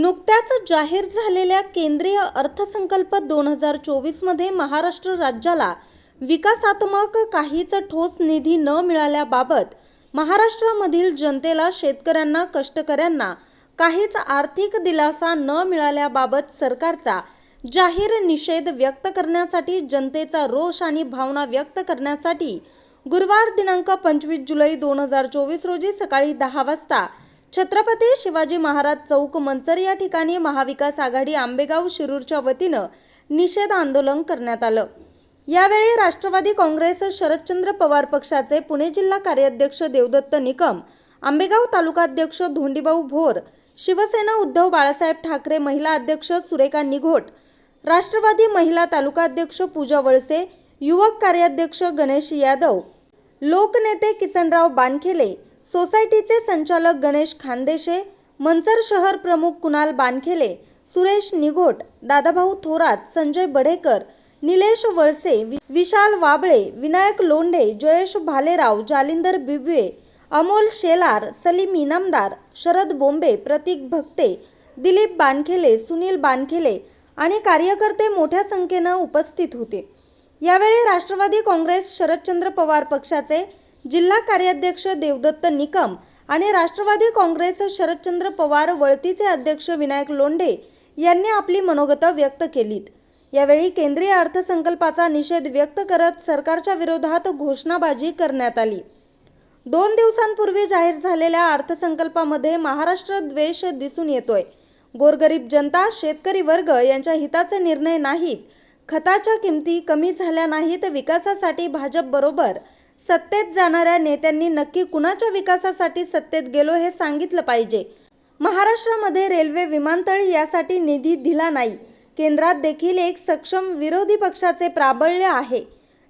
नुकत्याच जाहीर झालेल्या केंद्रीय अर्थसंकल्प दोन हजार चोवीसमध्ये महाराष्ट्र राज्याला विकासात्मक काहीच ठोस निधी न मिळाल्याबाबत महाराष्ट्रामधील जनतेला शेतकऱ्यांना कष्टकऱ्यांना काहीच आर्थिक दिलासा न मिळाल्याबाबत सरकारचा जाहीर निषेध व्यक्त करण्यासाठी जनतेचा रोष आणि भावना व्यक्त करण्यासाठी गुरुवार दिनांक पंचवीस जुलै दोन हजार चोवीस रोजी सकाळी दहा वाजता छत्रपती शिवाजी महाराज चौक मंचर या ठिकाणी महाविकास आघाडी आंबेगाव शिरूरच्या वतीनं निषेध आंदोलन करण्यात आलं. यावेळी राष्ट्रवादी काँग्रेस शरदचंद्र पवार पक्षाचे पुणे जिल्हा कार्याध्यक्ष देवदत्त निकम आंबेगाव तालुकाध्यक्ष धोंडीभाऊ भोर शिवसेना उद्धव बाळासाहेब ठाकरे महिला अध्यक्ष सुरेखा निघोट राष्ट्रवादी महिला तालुकाध्यक्ष पूजा वळसे युवक कार्याध्यक्ष गणेश यादव लोकनेते किसनराव बानखेले सोसायटीचे संचालक गणेश खानदेशे मंचर शहर प्रमुख कुणाल बानखेले सुरेश निघोट दादाभाऊ थोरात संजय बढेकर निलेश वळसे विशाल वाबळे विनायक लोंढे जयेश भालेराव जालिंदर बिबवे अमोल शेलार सलीम इनामदार शरद बोंबे प्रतीक भक्ते दिलीप बानखेले सुनील बानखेले आणि कार्यकर्ते मोठ्या संख्येनं उपस्थित होते. यावेळी राष्ट्रवादी काँग्रेस शरदचंद्र पवार पक्षाचे जिल्हा कार्याध्यक्ष देवदत्त निकम आणि राष्ट्रवादी काँग्रेस शरदचंद्र पवार वळतीचे अध्यक्ष विनायक लोंढे यांनी आपली मनोगतं व्यक्त केलीत. यावेळी केंद्रीय अर्थसंकल्पाचा निषेध व्यक्त करत सरकारच्या विरोधात घोषणाबाजी करण्यात आली. दोन दिवसांपूर्वी जाहीर झालेल्या अर्थसंकल्पामध्ये महाराष्ट्र द्वेष दिसून येतोय. गोरगरीब जनता शेतकरी वर्ग यांच्या हिताचे निर्णय नाहीत. खताच्या किमती कमी झाल्या नाहीत विकासासाठी भाजपबरोबर सत्तेत जाणाऱ्या नेत्यांनी नक्की कुणाच्या विकासासाठी सत्तेत गेलो हे सांगितलं पाहिजे. महाराष्ट्रामध्ये रेल्वे विमानतळ यासाठी निधी दिला नाही. केंद्रात देखील एक सक्षम विरोधी पक्षाचे प्राबल्य आहे.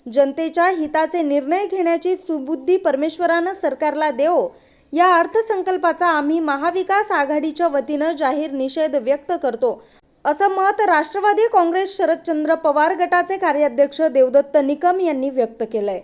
जनतेच्या हिताचे निर्णय घेण्याची सुबुद्धी परमेश्वरानं सरकारला देवो या अर्थसंकल्पाचा आम्ही महाविकास आघाडीच्या वतीनं जाहीर निषेध व्यक्त करतो. असं मत राष्ट्रवादी काँग्रेस शरदचंद्र पवार गटाचे कार्याध्यक्ष देवदत्त निकम यांनी व्यक्त केलंय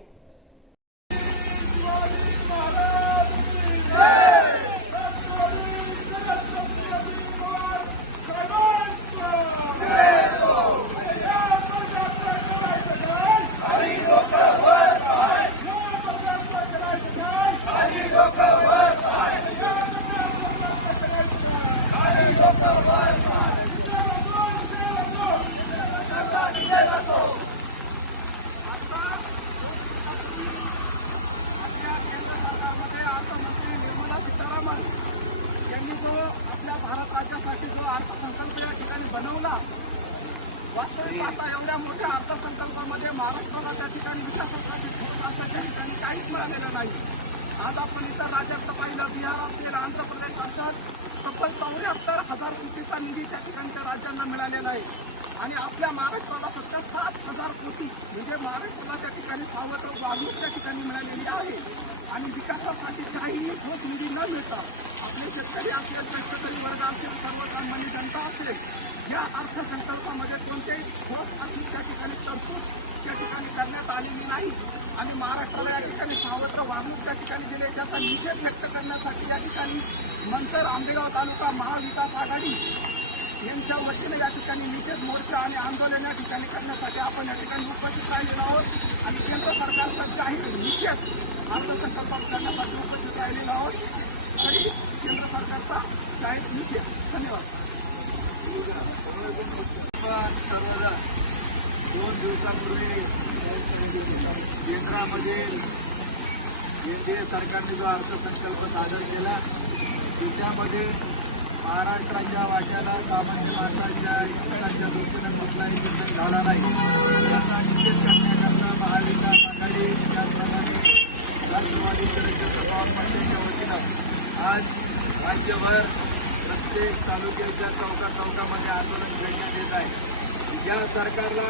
आपल्या केंद्र सरकारमध्ये अर्थमंत्री निर्मला सीतारामन यांनी जो आपल्या भारत राज्यासाठी जो अर्थसंकल्प या ठिकाणी बनवला. वास्तविक आता एवढ्या मोठ्या अर्थसंकल्पामध्ये महाराष्ट्राला त्या ठिकाणी विकासासाठी ठोस असं त्या ठिकाणी काहीच मिळालेलं नाही. आज आपण इतर राज्यात पाहिलं बिहार असेल आंध्र प्रदेश असेल तब्बल चौऱ्याहत्तर हजार कोटीचा निधी त्या ठिकाणच्या राज्यांना मिळालेला आहे. आणि आपल्या महाराष्ट्राला फक्त सात हजार कोटी म्हणजे महाराष्ट्राला त्या ठिकाणी सावत्र वागणूक त्या ठिकाणी मिळालेली आहे. आणि विकासासाठी काहीही ठोस निधी न मिळता आपले शेतकरी असेल कष्टकरी वर्ग असेल सर्वसामान्य जनता असेल या अर्थसंकल्पामध्ये कोणत्याही ठोस अशी त्या ठिकाणी तरतूद त्या ठिकाणी करण्यात आलेली नाही. आणि महाराष्ट्राला या ठिकाणी सावत्र वागणूक त्या ठिकाणी दिले त्याचा निषेध व्यक्त करण्यासाठी या ठिकाणी मंतर आंबेगाव तालुका महाविकास आघाडी यांच्या वतीने या ठिकाणी निषेध मोर्चा आणि आंदोलन या ठिकाणी करण्यासाठी आपण या ठिकाणी उपस्थित राहिलेलो आहोत. आणि केंद्र सरकारचा जाहीर निषेध अर्थसंकल्पात करण्यासाठी उपस्थित राहिलेलो आहोत. तरी केंद्र सरकारचा जाहीर निषेध. धन्यवाद. दोन दिवसांपूर्वी केंद्रामध्ये केंद्रीय सरकारने जो अर्थसंकल्प सादर केला त्याच्यामध्ये महाराष्ट्राच्या वाट्याला सामान्य माणसाच्या हिताच्या दृष्टीनं कुठलाही निर्णय झाला नाही. त्यांना निषेध करण्याकरता महाविकास आघाडी त्याचप्रमाणे राष्ट्रवादी शरदचंद्र पवार पक्षाच्या वतीनं आज राज्यभर प्रत्येक तालुक्याच्या चौका चौकामध्ये आंदोलन करण्यात येत आहे. या सरकारला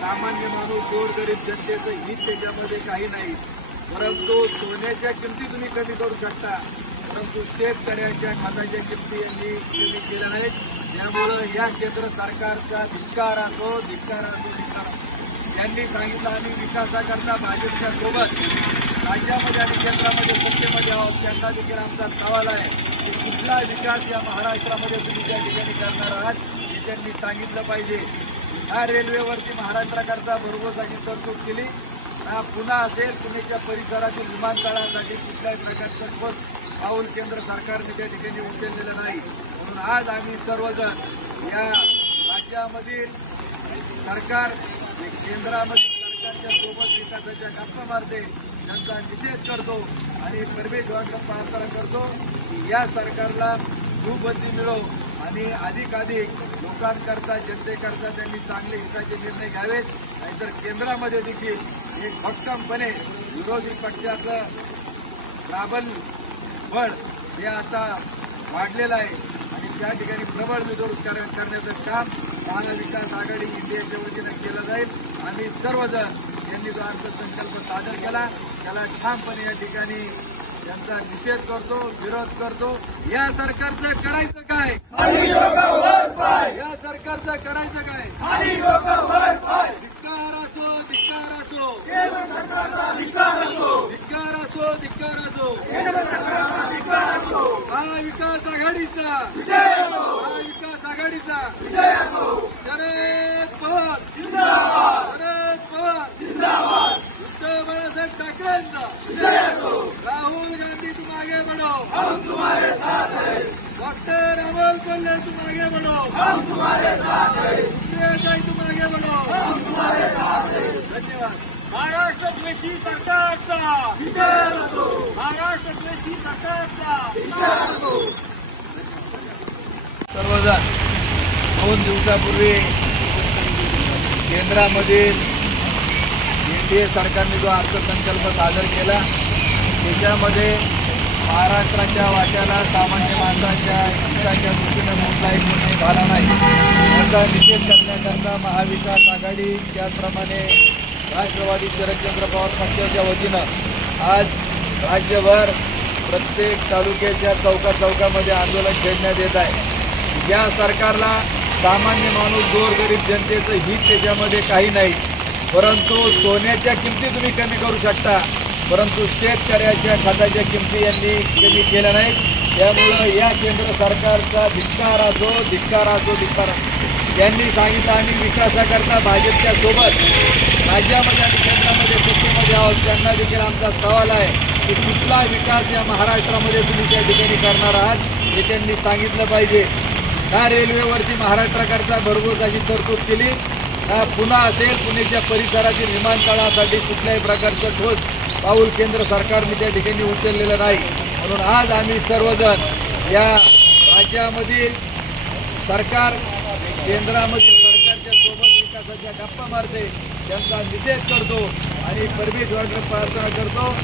सामान्य माणूस गोरगरीब जनतेचं हित त्याच्यामध्ये काही नाही. परंतु सोन्याच्या किमती तुम्ही कमी करू शकता. परंतु शेतकऱ्याच्या खताच्या किमती यांनी कमी केल्या नाहीत. त्यामुळं या क्षेत्र सरकारचा धिक्कार असो धिक्कार असो धिक्कार त्यांनी सांगितलं आम्ही विकासाकरता भाजपच्या सोबत राज्यामध्ये आणि केंद्रामध्ये सत्तेमध्ये आहोत. त्यांना देखील आमचा सवाल आहे. की कुठला विकास या महाराष्ट्रामध्ये तुम्ही त्या ठिकाणी करणार आहात हे त्यांनी सांगितलं पाहिजे. ह्या रेल्वेवरती महाराष्ट्राकरता भरघोस अशी तरतूद केली. हा पुन्हा असेल पुण्याच्या परिसरातील विमानतळासाठी कुठल्याही प्रकारचं ठोस पाऊल केंद्र सरकारने त्या ठिकाणी उचललेलं नाही. म्हणून आज आम्ही सर्वजण या राज्यामधील सरकार केंद्रामधील सरकारच्या सोबत विकासाच्या गप्पा मारते. त्यांचा निषेध करतो आणि परमेश्वराकडे प्रार्थना करतो की या सरकारला सुबुद्धी मिळो. आणि अधिकाधिक लोकांकरता जनतेकरता त्यांनी चांगले हिताचे निर्णय घ्यावेत. नाहीतर केंद्रामध्ये देखील एक भक्कमपणे विरोधी पक्षाचं प्राबल बळ हे आता वाढलेलं आहे. आणि त्या ठिकाणी प्रबळ विरोधकरण करण्याचं काम महाविकास आघाडी इंडियाच्या वतीनं केलं जाईल. आम्ही सर्वजण यांनी जो अर्थसंकल्प सादर केला त्याला ठामपणे या ठिकाणी त्यांचा निषेध करतो विरोध करतो. या सरकारचं करायचं काय? या सरकारचं करायचं काय? धिक्कार असो धिक्कार असो. धिक्कार असो धिक्कार असो. महाविकास आघाडीचा. महाविकास आघाडीचा. शरद पवार. शरद पवार. उद्धव बाळासाहेब ठाकरेंचा. राहुल गांधी तुम आगे बढ़ो हम तुम्हारे साथ हैं डॉक्टर अमोल कोल्हे तुम आगे बढ़ो हम तुम्हारे साथ हैं तुम आगे बढ़ो हम तुम्हारे साथ हैं धन्यवाद. महाराष्ट्र द्वेषी सरकारचा. महाराष्ट्र द्वेषी सरकारचा. सर्वजण दोन दिवसापूर्वी केंद्रामधील एनडीए सरकारने जो अर्थसंकल्प सादर केला त्याच्यामध्ये महाराष्ट्राच्या वाट्याला सामान्य माणसाच्या हिताच्या दृष्टीनं कुठलाही निर्णय झाला नाही. याचा निषेध करण्याकरता महाविकास आघाडी त्याचप्रमाणे राष्ट्रवादी शरदचंद्र पवार पक्षाच्या वतीनं आज राज्यभर प्रत्येक तालुक्याच्या चौका चौकामध्ये आंदोलन छेडण्यात येत आहे. या सरकारला सामान्य माणूस गोरगरीब जनतेचं हित त्याच्यामध्ये काही नाही. परंतु सोन्याच्या किमती तुम्ही कमी करू शकता. परंतु शेतकऱ्याच्या खताच्या किमती यांनी कमी केल्या नाहीत. त्यामुळं या केंद्र सरकारचा धिक्कार असो धिक्कार असो धिक्कार त्यांनी सांगितलं आम्ही विकासाकरता भाजपच्या सोबत राज्यामध्ये आणि केंद्रामध्ये सत्तेमध्ये आहोत. त्यांना देखील आमचा सवाल आहे की कुठला विकास या महाराष्ट्रामध्ये तुम्ही त्या ठिकाणी करणार आहात हे त्यांनी सांगितलं पाहिजे. ह्या रेल्वेवरती महाराष्ट्राकरता भरघोस अशी तरतूद केली? हा पुन्हा असेल पुण्याच्या परिसरातील विमानतळासाठी कुठल्याही प्रकारचं ठोस पाऊल केंद्र सरकारने त्या ठिकाणी उचललेलं नाही? म्हणून आज आम्ही सर्वजण या राज्यामधील सरकार केंद्रामधील सरकारच्या सोबत विकासाच्या गप्पा मारते त्यांचा निषेध करतो आणि परमेश्वराकडे प्रार्थना करतो.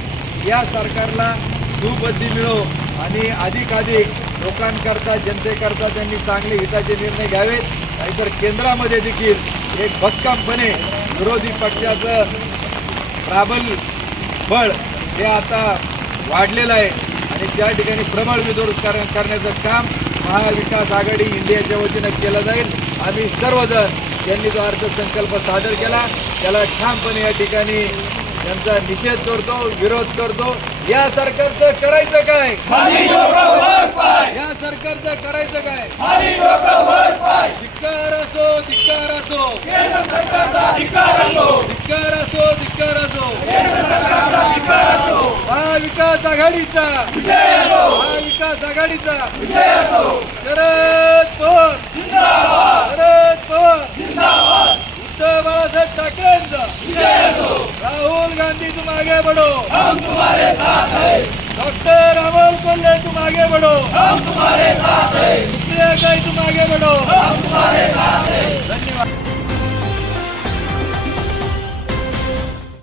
या सरकारला सुबद्धी मिळो आणि अधिकाधिक लोकांकरता जनतेकरता त्यांनी चांगले हिताचे निर्णय घ्यावेत. नाहीतर केंद्रामध्ये देखील एक भक्कमपणे विरोधी पक्षाचं प्राबल बळ हे आता वाढलेलं आहे. आणि त्या ठिकाणी प्रबळ विरोध कर- करण्याचं काम महाविकास आघाडी इंडियाच्या वतीनं केलं जाईल. आम्ही सर्वजण यांनी जो अर्थसंकल्प सादर केला त्याला ठामपणे या ठिकाणी त्यांचा निषेध करतो विरोध करतो. या सरकारचं करायचं काय? या सरकारचं करायचं काय? धिक्कार असो धिक्कार असो. धिक्कार असो धिक्कार असो. महाविकास आघाडीचा. महाविकास आघाडीचा. शरद पवार. शरद पवार. उद्धव बाळासाहेब ठाकरेंचा. राहुल गांधी तुम आगे बढो डॉक्टर अमोल कोल्हे तू तुम आगे बढो काही तुम आगे बढो धन्यवाद.